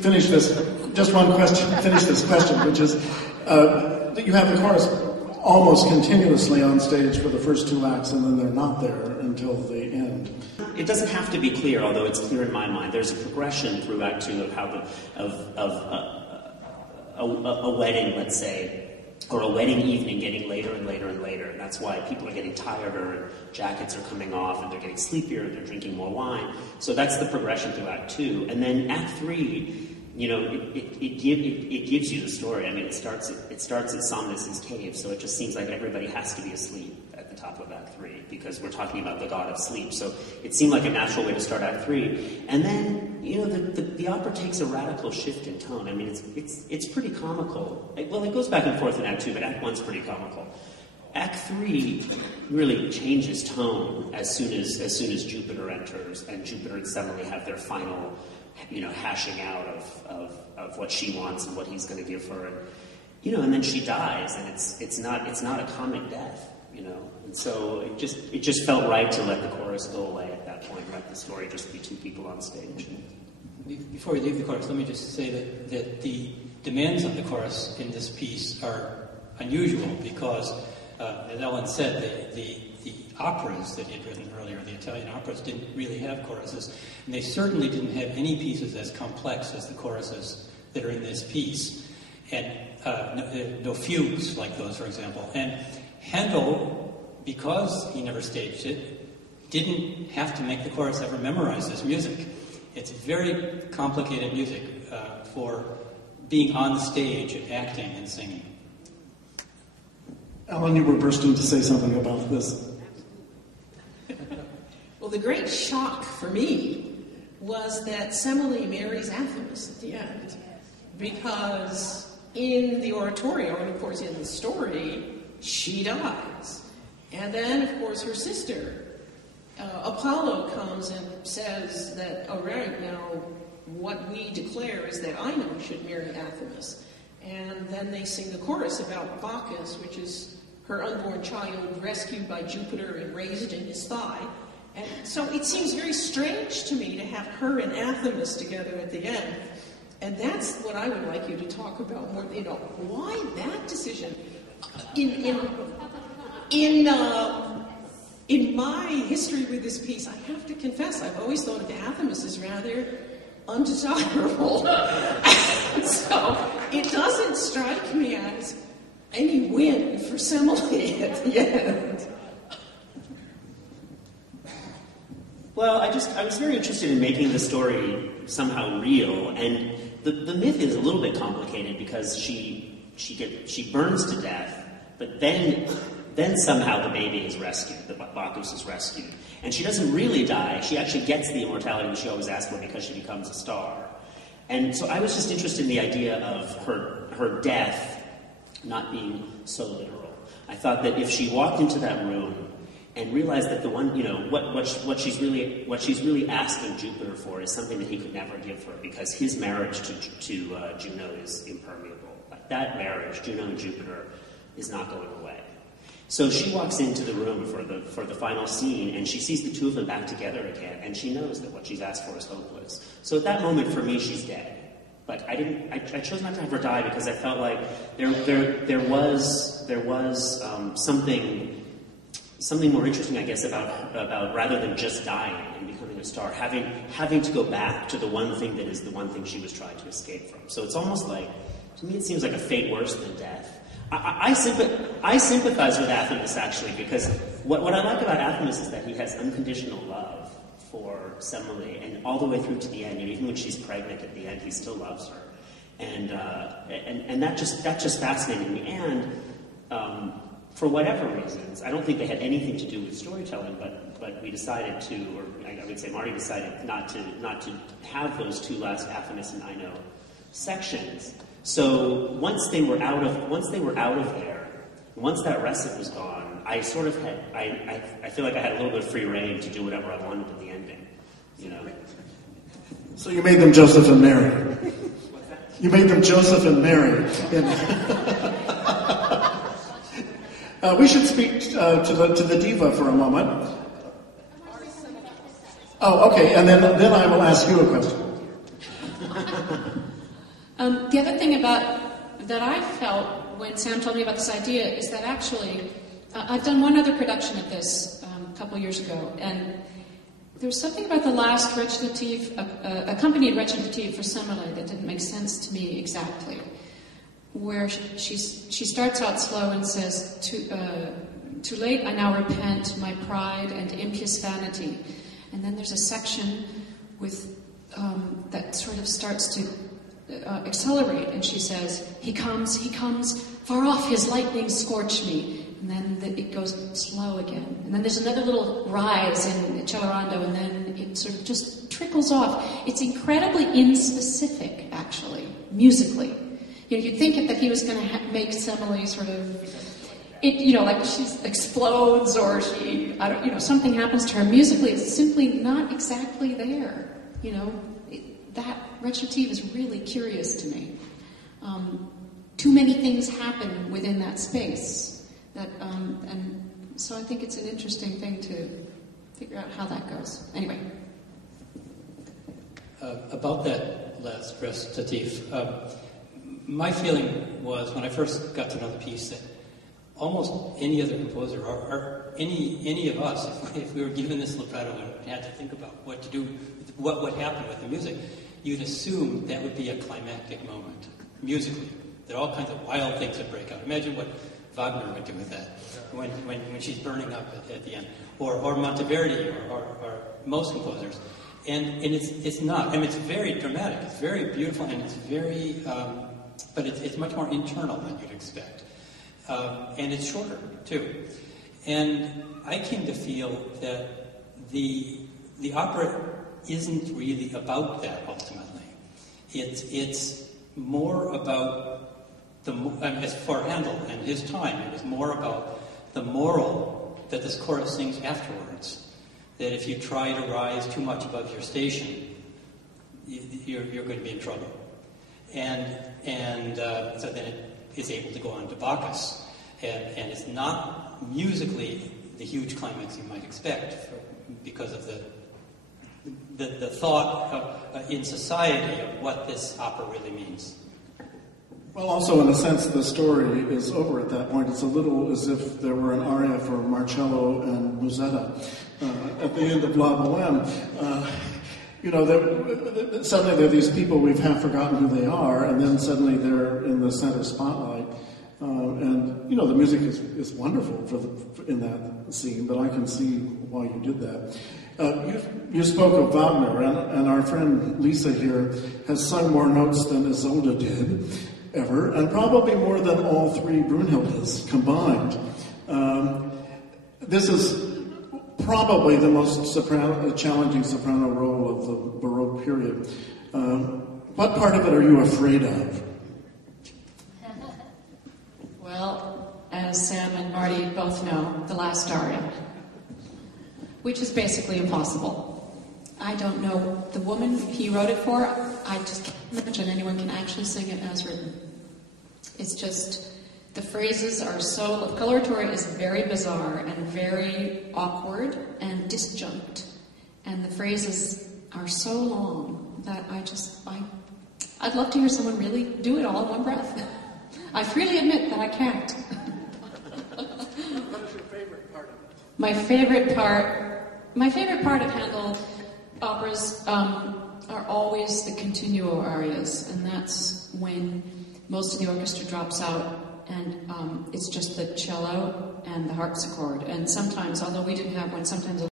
finish this. Just one question. Finish this question, which is that you have the chorus almost continuously on stage for the first two acts, and then they're not there until the end. It doesn't have to be clear, although it's clear in my mind. There's a progression through Act Two of how a wedding, let's say, or a wedding evening getting later and later and later. And that's why people are getting tireder, and jackets are coming off, and they're getting sleepier, and they're drinking more wine. So that's the progression through Act Two. And then Act Three, you know, it gives you the story. I mean, it starts at Somnus's cave, so it just seems like everybody has to be asleep at the top of Act 3, because we're talking about the god of sleep. So it seemed like a natural way to start Act 3. And then, you know, the opera takes a radical shift in tone. I mean, it's pretty comical. Well, it goes back and forth in Act 2, but Act 1's pretty comical. Act 3 really changes tone as soon as Jupiter enters, and Jupiter and Semele have their final, you know, hashing out of what she wants and what he's going to give her, and you know, and then she dies, and it's not a comic death, you know, and so it just felt right to let the chorus go away at that point, let the story just be two people on stage. Before we leave the chorus, let me just say that the demands of the chorus in this piece are unusual because, as Ellen said, the operas that he had written earlier, the Italian operas, didn't really have choruses, and they certainly didn't have any pieces as complex as the choruses that are in this piece, and no fugues like those, for example. And Handel, because he never staged it, didn't have to make the chorus ever memorize this music. It's very complicated music for being on the stage and acting and singing. Ellen, you were bursting to say something about this. Well, the great shock for me was that Semele marries Athamas at the end, because in the oratorio, and of course in the story, she dies. And then, of course, her sister, Apollo, comes and says that, all right, now, what we declare is that Ino should marry Athamas. And then they sing the chorus about Bacchus, which is her unborn child rescued by Jupiter and raised in his thigh. And so it seems very strange to me to have her and Athamas together at the end. And that's what I would like you to talk about more. You know, why that decision? In my history with this piece, I have to confess, I've always thought of Athamas as rather undesirable. So it doesn't strike me as any win for Semele at the end. Well, I was very interested in making the story somehow real, and the myth is a little bit complicated because she burns to death, but then somehow the baby is rescued, the Bacchus is rescued, and she doesn't really die. She actually gets the immortality that she always asked for because she becomes a star. And so I was just interested in the idea of her death not being so literal. I thought that if she walked into that room and realized that the one, you know, what she's really asking Jupiter for is something that he could never give her, because his marriage to Juno is impermeable. Like that marriage, Juno and Jupiter, is not going away. So she walks into the room for the final scene, and she sees the two of them back together again, and she knows that what she's asked for is hopeless. So at that moment, for me, she's dead. But I chose not to have her die because I felt like there was something more interesting, I guess, about rather than just dying and becoming a star, having to go back to the one thing that is the one thing she was trying to escape from. So it's almost like, to me, it seems like a fate worse than death. I sympathize with Athamas, actually, because what I like about Athamas is that he has unconditional love for Semele, and all the way through to the end, even when she's pregnant at the end, he still loves her, and that just fascinated me. And for whatever reasons, I don't think they had anything to do with storytelling, but we decided to, or I would say Marty decided not to have those two last Athamas and Ino sections. So once they were out of there, once that recit was gone, I sort of had, I feel like I had a little bit of free reign to do whatever I wanted with the ending, you know. So you made them Joseph and Mary. You made them Joseph and Mary. We should speak to the diva for a moment. Oh, okay, and then I will ask you a question. The other thing that I felt when Sam told me about this idea is that actually, I've done one other production of this a couple years ago, and there was something about the last recitative, accompanied recitative for Semele that didn't make sense to me exactly, where she starts out slow and says, too late I now repent my pride and impious vanity. And then there's a section with that sort of starts to accelerate, and she says, he comes, far off his lightning scorch me. And then it goes slow again. And then there's another little rise in Accelerando, and then it sort of just trickles off. It's incredibly inspecific, actually, musically. You'd think that he was going to make Semele sort of, like she explodes or something happens to her. Musically, it's simply not exactly there. That recitative is really curious to me. Too many things happen within that space. And so I think it's an interesting thing to figure out how that goes. Anyway. About that last recitative, my feeling was when I first got to know the piece that almost any other composer or any of us, if we were given this libretto and had to think about what to do, what would happen with the music, you'd assume that would be a climactic moment, musically, that all kinds of wild things would break out. Imagine what Wagner would do with that when she's burning up at the end, or Monteverdi, or most composers, and it's not. I mean, it's very dramatic, it's very beautiful, and it's very, but it's much more internal than you'd expect, and it's shorter too. And I came to feel that the opera isn't really about that ultimately. It's more about as for Handel and his time, it was more about the moral that this chorus sings afterwards. That if you try to rise too much above your station, you're going to be in trouble. And so then it is able to go on to Bacchus, and it's not musically the huge climax you might expect because of the thought in society of what this opera really means. Well, also, in a sense, the story is over at that point. It's a little as if there were an aria for Marcello and Musetta at the end of La Boheme. Suddenly there are these people, we've half forgotten who they are, and then suddenly they're in the center spotlight. The music is wonderful in that scene, but I can see why you did that. You spoke of Wagner, and our friend Lisa here has sung more notes than Isolde did ever, and probably more than all three Brunhildes combined. This is probably the most challenging soprano role of the Baroque period. What part of it are you afraid of? Well, as Sam and Marty both know, the last aria, which is basically impossible. I don't know the woman he wrote it for. I just can't imagine anyone can actually sing it as written. It's just, the phrases are so, the coloratura is very bizarre and very awkward and disjunct. And the phrases are so long that I'd love to hear someone really do it all in one breath. I freely admit that I can't. What is your favorite part of it? My favorite part of Handel operas are always the continuo arias, and that's when most of the orchestra drops out and it's just the cello and the harpsichord. And sometimes, although we didn't have one, sometimes